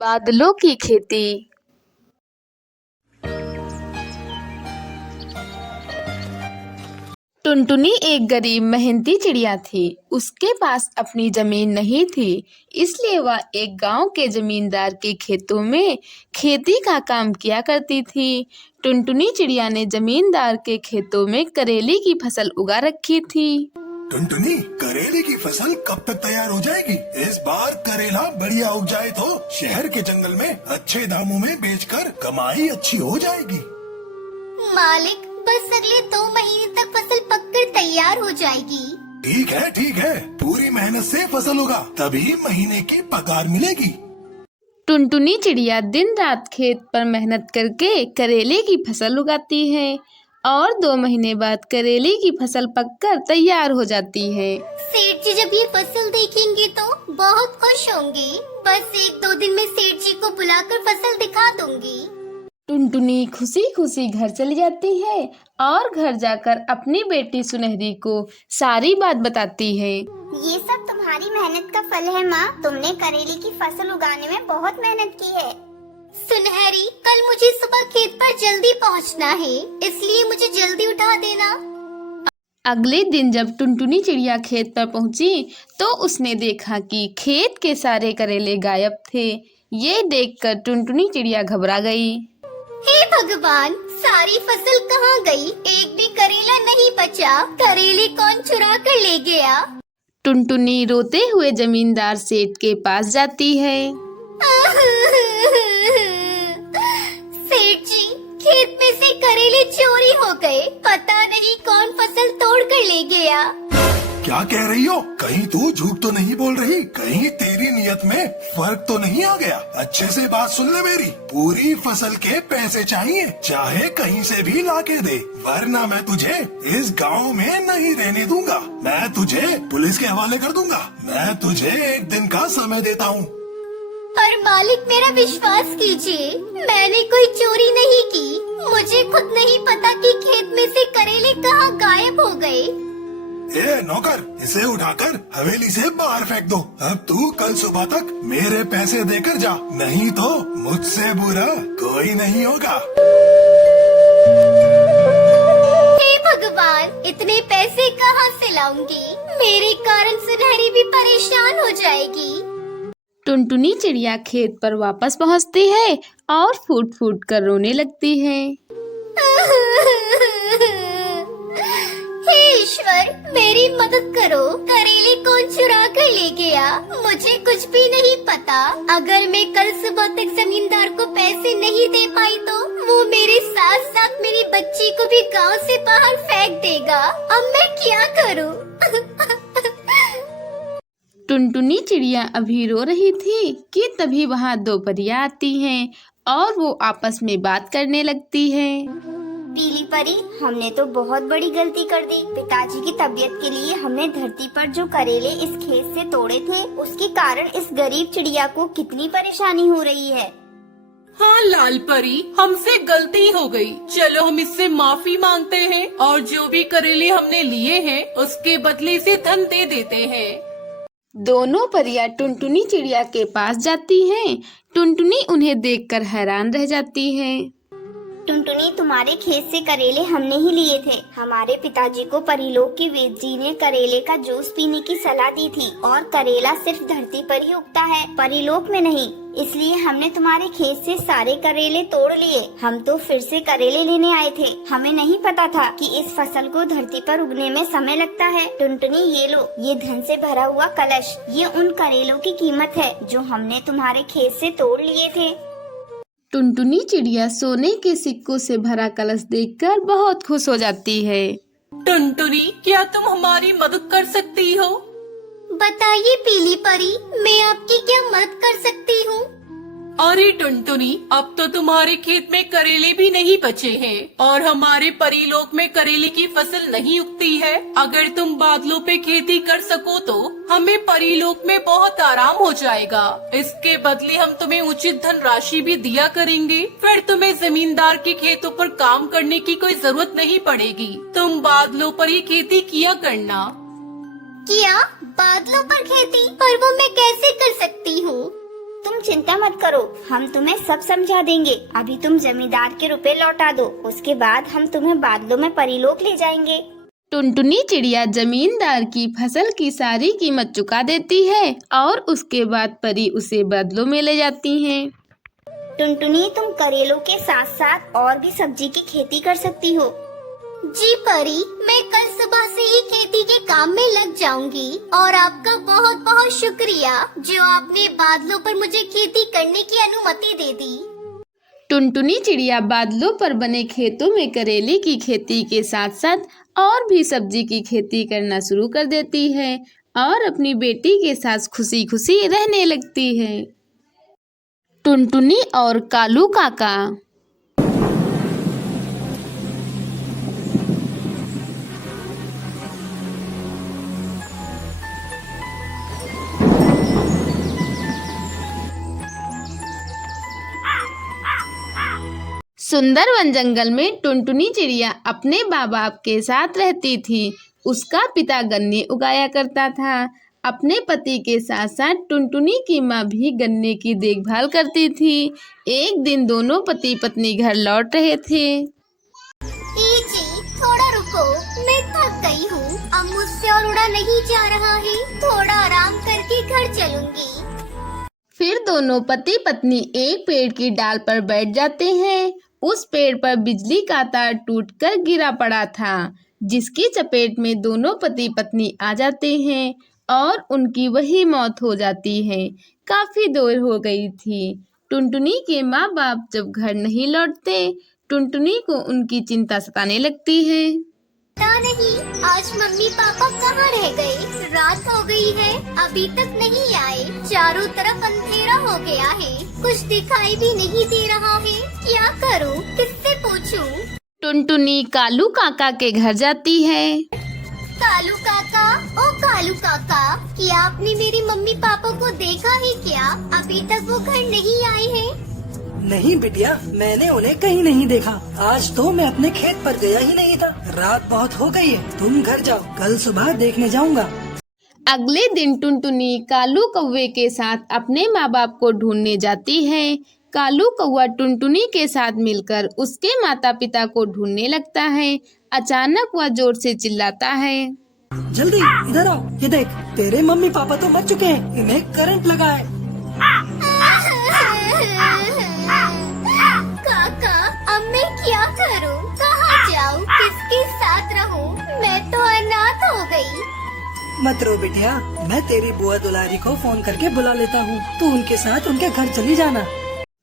बादलों की खेती। टुनटुनी एक गरीब मेहनती चिड़िया थी। उसके पास अपनी जमीन नहीं थी, इसलिए वह एक गांव के जमींदार के खेतों में खेती का काम किया करती थी। टुनटुनी चिड़िया ने जमींदार के खेतों में करेले की फसल उगा रखी थी। टुनटुनी, करेले की फसल कब तक तैयार हो जाएगी? इस बार करेला बढ़िया उग जाए तो शहर के जंगल में अच्छे दामों में बेचकर कमाई अच्छी हो जाएगी। मालिक, बस अगले 2 महीने तक फसल पककर तैयार हो जाएगी। ठीक है, पूरी मेहनत से फसल होगा तभी महीने की पगार मिलेगी। टुनटुनी चिड़िया दिन रात खेत पर मेहनत करके करेले की फसल उगाती है और 2 महीने बाद करेले की फसल पककर तैयार हो जाती है। सेठ जी जब ये फसल देखेंगे तो बहुत खुश होंगे। बस 1-2 दिन में सेठ जी को बुलाकर फसल दिखा दूंगी। टुनटुनी खुशी खुशी घर चली जाती है और घर जाकर अपनी बेटी सुनहरी को सारी बात बताती है। ये सब तुम्हारी मेहनत का फल है माँ। तुमने करेले की फसल उगाने में बहुत मेहनत की है। सुनहरी, कल मुझे सुबह खेत पर जल्दी पहुँचना है, इसलिए मुझे जल्दी उठा देना। अगले दिन जब टुनटुनी चिड़िया खेत पर पहुंची तो उसने देखा कि खेत के सारे करेले गायब थे। ये देखकर टुनटुनी चिड़िया घबरा गई। हे भगवान, सारी फसल कहाँ गई? एक भी करेला नहीं बचा। करेले कौन चुरा कर ले गया? टुनटुनी रोते हुए जमींदार सेठ के पास जाती है। सेठ जी, खेत में से करेले चोरी हो गए। पता नहीं कौन फसल तोड़ कर ले गया। क्या कह रही हो? कहीं तू झूठ तो नहीं बोल रही? कहीं तेरी नियत में फर्क तो नहीं आ गया? अच्छे से बात सुन ले मेरी। पूरी फसल के पैसे चाहिए, चाहे कहीं से भी लाके दे, वरना मैं तुझे इस गांव में नहीं रहने दूंगा। मैं तुझे पुलिस के हवाले कर दूंगा। मैं तुझे 1 दिन का समय देता हूँ। पर मालिक, मेरा विश्वास कीजिए, मैंने कोई चोरी नहीं की। मुझे खुद नहीं पता कि खेत में से करेले कहाँ गायब हो गए। ए नौकर, इसे उठाकर हवेली से बाहर फेंक दो। अब तू कल सुबह तक मेरे पैसे देकर जा, नहीं तो मुझसे बुरा कोई नहीं होगा। हे भगवान, इतने पैसे कहाँ से लाऊंगी? मेरे कारण सुनहरी भी परेशान हो जाएगी। टुनटुनी चिड़िया खेत पर वापस पहुंचती है और फूट फूट कर रोने लगती है। हे ईश्वर, मेरी मदद करो। करेले कौन चुरा कर ले गया? मुझे कुछ भी नहीं पता। अगर मैं कल सुबह तक जमींदार को पैसे नहीं दे पाई तो वो मेरे साथ साथ मेरी बच्ची को भी गांव से बाहर फेंक देगा। अब मैं क्या करूं? टुनटुनी चिड़िया अभी रो रही थी कि तभी वहाँ 2 परियां आती हैं और वो आपस में बात करने लगती है। पीली परी, हमने तो बहुत बड़ी गलती कर दी। पिताजी की तबीयत के लिए हमने धरती पर जो करेले इस खेत से तोड़े थे, उसके कारण इस गरीब चिड़िया को कितनी परेशानी हो रही है। हाँ लाल परी, हमसे गलती हो गई। चलो हम इससे माफी मांगते हैं और जो भी करेले हमने लिए हैं उसके बदले से धन दे देते हैं। दोनों परियां टुनटुनी चिड़िया के पास जाती हैं। टुनटुनी उन्हें देखकर हैरान रह जाती है। टुनटुनी, तुम्हारे खेत से करेले हमने ही लिए थे। हमारे पिताजी को परीलोक के वेद जी ने करेले का जूस पीने की सलाह दी थी और करेला सिर्फ धरती पर ही उगता है, परीलोक में नहीं। इसलिए हमने तुम्हारे खेत से सारे करेले तोड़ लिए। हम तो फिर से करेले लेने आए थे। हमें नहीं पता था कि इस फसल को धरती पर उगने में समय लगता है। टुनटुनी, ये लो, ये धन से भरा हुआ कलश। ये उन करेलों की कीमत है जो हमने तुम्हारे खेत से तोड़ लिए थे। टुनटुनी चिड़िया सोने के सिक्कों से भरा कलश देखकर बहुत खुश हो जाती है। टुनटुनी, क्या तुम हमारी मदद कर सकती हो? बताइए पीली परी, मैं आपकी क्या मदद कर सकती हूँ? अरे टुनटुनी, अब तो तुम्हारे खेत में करेले भी नहीं बचे हैं और हमारे परीलोक में करेले की फसल नहीं उगती है। अगर तुम बादलों पे खेती कर सको तो हमें परीलोक में बहुत आराम हो जाएगा। इसके बदले हम तुम्हें उचित धन राशि भी दिया करेंगे। फिर तुम्हें जमींदार के खेतों पर काम करने की कोई जरूरत नहीं पड़ेगी। तुम बादलों पर ही खेती किया करना। क्या बादलों पर खेती? पर वो मैं कैसे कर सकती हूँ? तुम चिंता मत करो, हम तुम्हें सब समझा देंगे। अभी तुम जमींदार के रुपए लौटा दो, उसके बाद हम तुम्हें बादलों में परीलोक ले जाएंगे। टुनटुनी चिड़िया जमींदार की फसल की सारी कीमत चुका देती है और उसके बाद परी उसे बादलों में ले जाती हैं। टुनटुनी, तुम करेलों के साथ साथ और भी सब्जी की खेती कर सकती हो। जी परी, मैं कल सुबह से ही खेती के काम में लग जाऊंगी और आपका बहुत बहुत शुक्रिया जो आपने बादलों पर मुझे खेती करने की अनुमति दे दी। टुनटुनी चिड़िया बादलों पर बने खेतों में करेले की खेती के साथ साथ और भी सब्जी की खेती करना शुरू कर देती है और अपनी बेटी के साथ खुशी खुशी रहने लगती है। टुनटुनी और कालू काका। सुंदर वन जंगल में टुनटुनी चिड़िया अपने माँ बाप के साथ रहती थी। उसका पिता गन्ने उगाया करता था। अपने पति के साथ साथ टुनटुनी की माँ भी गन्ने की देखभाल करती थी। एक दिन दोनों पति पत्नी घर लौट रहे थे। जी थोड़ा रुको, मैं थक गई हूँ, अब मुझसे और उड़ा नहीं जा रहा है, थोड़ा आराम करके घर चलूंगी। फिर दोनों पति पत्नी एक पेड़ की डाल पर बैठ जाते हैं। उस पेड़ पर बिजली का तार टूटकर गिरा पड़ा था, जिसकी चपेट में दोनों पति पत्नी आ जाते हैं और उनकी वही मौत हो जाती है। काफी देर हो गई थी। टुनटुनी के माँ बाप जब घर नहीं लौटते, टुनटुनी को उनकी चिंता सताने लगती है। पता नहीं आज मम्मी पापा कहाँ रह गए, रात हो गई है अभी तक नहीं आए, चारों तरफ अंधेरा हो गया है, कुछ दिखाई भी नहीं दे रहा है, क्या करूँ, किससे पूछूं? टुनटुनी कालू काका के घर जाती है। कालू काका, ओ कालू काका, क्या आपने मेरे मम्मी पापा को देखा है क्या? अभी तक वो घर नहीं आए हैं। नहीं बिटिया, मैंने उन्हें कहीं नहीं देखा। आज तो मैं अपने खेत पर गया ही नहीं था। रात बहुत हो गई है, तुम घर जाओ, कल सुबह देखने जाऊंगा। अगले दिन टुनटुनी कालू कौवे के साथ अपने माँ बाप को ढूंढने जाती है। कालू कौवा टुनटुनी के साथ मिलकर उसके माता पिता को ढूंढने लगता है। अचानक वह जोर से चिल्लाता है, जल्दी इधर आओ, ये देख, तेरे मम्मी पापा तो मर चुके हैं, इन्हें करंट लगा है। काका, अब मैं क्या करूं? कहाँ जाऊं? किसके साथ रहूं? मैं तो अनाथ हो गई। मत रो बिटिया, मैं तेरी बुआ दुलारी को फोन करके बुला लेता हूँ, तू उनके साथ उनके घर चली जाना।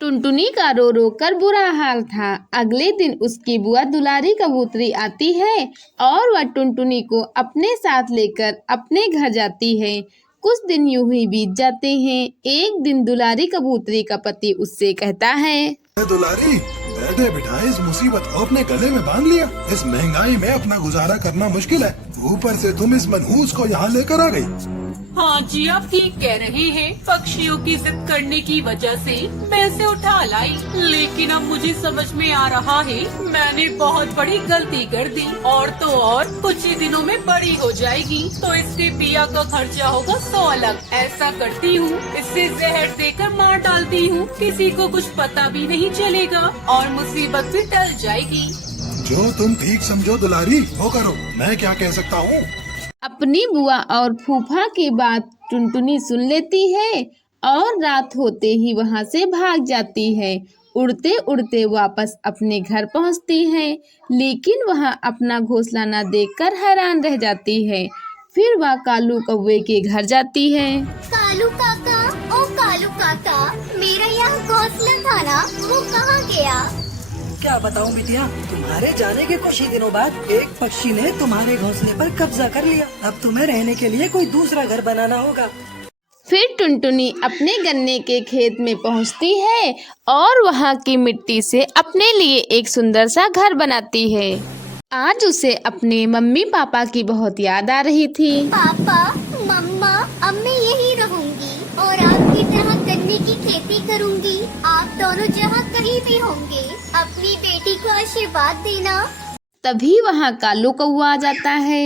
टुनटुनी का रो रो कर बुरा हाल था। अगले दिन उसकी बुआ दुलारी कबूतरी आती है और वह टुनटुनी को अपने साथ लेकर अपने घर जाती है। कुछ दिन यूं ही बीत जाते हैं। एक दिन दुलारी कबूतरी का पति उससे कहता है, दुलारी, बैठे बिठाए इस मुसीबत को अपने गले में बांध लिया। इस महंगाई में अपना गुजारा करना मुश्किल है, ऊपर से तुम इस मनहूस को यहाँ लेकर आ गई। हाँ जी, आप ठीक कह रहे हैं। पक्षियों की जिद करने की वजह से मैं इसे उठा लाई, लेकिन अब मुझे समझ में आ रहा है मैंने बहुत बड़ी गलती कर दी, और तो और कुछ ही दिनों में बड़ी हो जाएगी, तो इसके बिया का खर्चा होगा 100 अलग। ऐसा करती हूँ, इससे जहर देकर मार डालती हूँ, किसी को कुछ पता भी नहीं चलेगा और मुसीबत भी टल जाएगी। जो तुम ठीक समझो दुलारी, वो करो, मैं क्या कह सकता हूँ। अपनी बुआ और फूफा की बात टुनटुनी सुन लेती है और रात होते ही वहाँ से भाग जाती है। उड़ते उड़ते वापस अपने घर पहुँचती है, लेकिन वहाँ अपना घोंसला न देखकर हैरान रह जाती है। फिर वह कालू कौवे के घर जाती है। कालू काका, ओ कालू काका, मेरा यहाँ घोंसला था ना, वो कहाँ गया? क्या बताऊं बिटिया, तुम्हारे जाने के कुछ ही दिनों बाद एक पक्षी ने तुम्हारे घोंसले पर कब्जा कर लिया। अब तुम्हें रहने के लिए कोई दूसरा घर बनाना होगा। फिर टुनटुनी अपने गन्ने के खेत में पहुंचती है और वहां की मिट्टी से अपने लिए एक सुंदर सा घर बनाती है। आज उसे अपने मम्मी पापा की बहुत याद आ रही थी। पापा, मम्मा, अब मैं यही रहूंगी और आपकी तरह गन्ने की खेती करूंगी। आप दोनों जहाँ कहीं भी होंगे, अपनी बेटी को आशीर्वाद देना। तभी वहाँ कालू कौवा आ जाता है।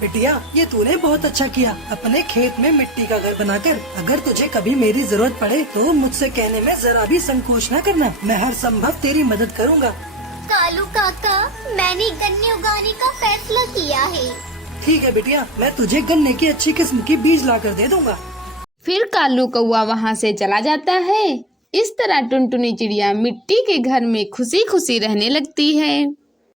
बिटिया, ये तूने बहुत अच्छा किया अपने खेत में मिट्टी का घर बनाकर। अगर तुझे कभी मेरी जरूरत पड़े तो मुझसे कहने में जरा भी संकोच न करना। मैं हर संभव तेरी मदद करूँगा। कालू काका, मैंने गन्ने उगाने का फैसला किया है। ठीक है बिटिया, मैं तुझे गन्ने की अच्छी किस्म की बीज ला कर दे दूंगा। फिर कालू कौवा वहाँ से चला जाता है। इस तरह टुनटुनी चिड़िया मिट्टी के घर में खुशी खुशी रहने लगती है।